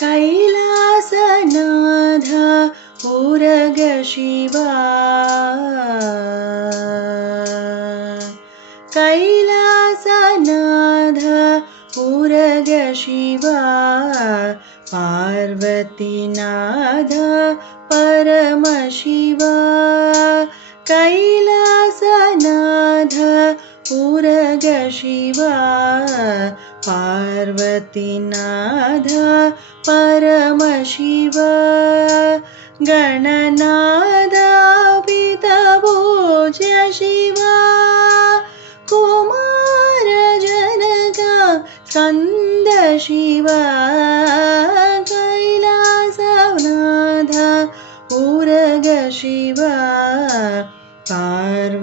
कैलासनाथ ऊरग शिवा कैलासनाथ ऊरग शिवा पार्वतीनाथ परमशिवा कैलासनाथ ऊरग शिवा पार्वतीनाथ परमशिवा गणनाथ पितपूज्य शिवा कुमार जनक स्कंद शिवा कैलासनाथ ऊरग शिवा पार्वतीनाथ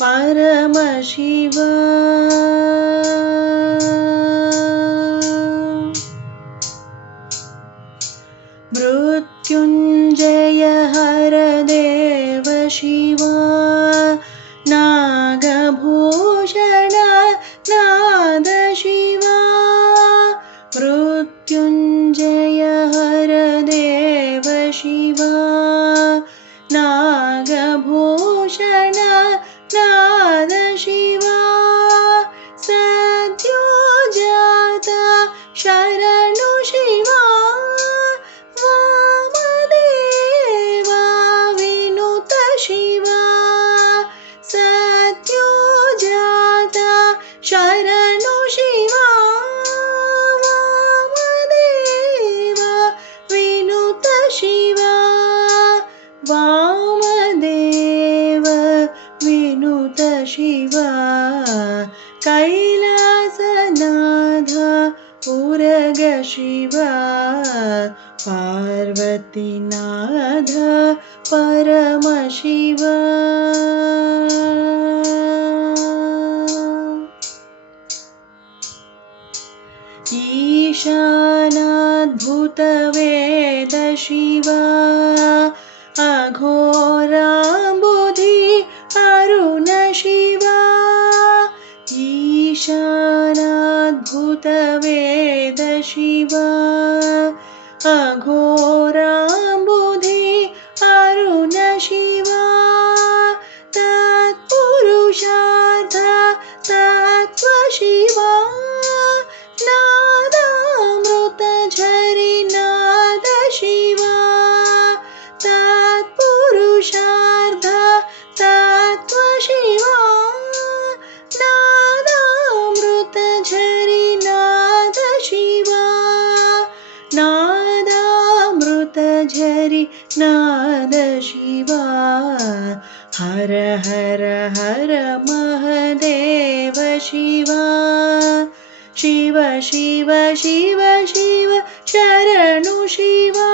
परमशिवा मृत्युंजय हर देव शिवा नागभूषण नाद शिवा मृत्युंजय हर देव शिवा नागभूषण नाद शिवा सद्योजाता शरणु शिवा वामदेवा विनुत शिवा सद्योजाता शरणु शिवा वामदेवा विनुत शिवा वामदेव विनुत शिवा कैलासनाथ ऊरग शिवा पार्वतीनाथ परमशिवा ईशानाद्भुतवेद शिवा अघोराम्बुधि अरुण शिवा ईशानाद्भुतवेद शिवा अघोराम्बुधि अरुण शिवा तत्पुरुषार्थ तत्त्व शिवा नादामृत झरि नाद शिवा तत्पुरुषार्थ तत्त्व शिवा नादामृत झरि नाद शिवा नादामृत झरि नाद शिवा हर हर हर महदेव शिवा शिव शिव शिव शिव शरणु शिवा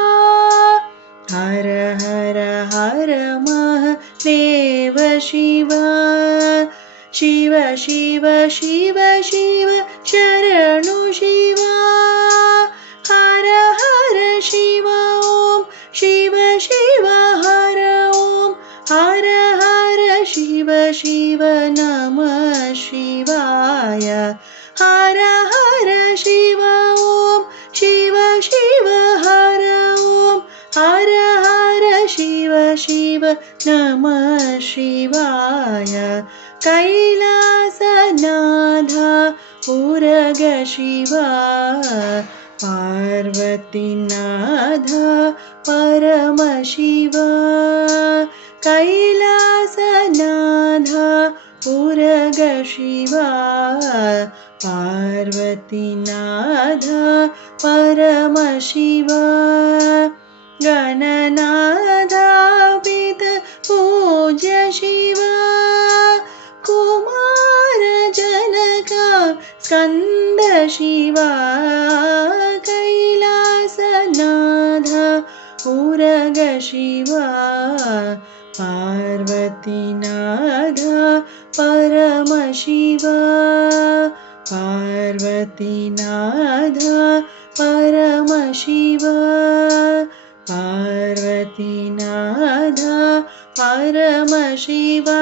हर हर हर महदेव शिवा शिव शिव शिव शिव शरणु शिवा हर हर शिव ओम शिव शिव हर ओम हर हर शिव शिव नमः शिवाय हर हर शिव ओम शिव शिव हर ओम हर हर शिव शिव नमः शिवाय कैलासनाथ ऊरग शिवा पार्वतीनाथ परमशिवा कैलासनाथ ऊरग शिवा पार्वतीनाथ परमशिवा गणनाथ पितपूज्य शिवा कुमार जनक स्कंद शिवा कैलासनाथ ऊरग शिवा पार्वतीनाथ परमशिवा पार्वतीनाथ परमशिवा पार्वतीनाथ परमशिवा।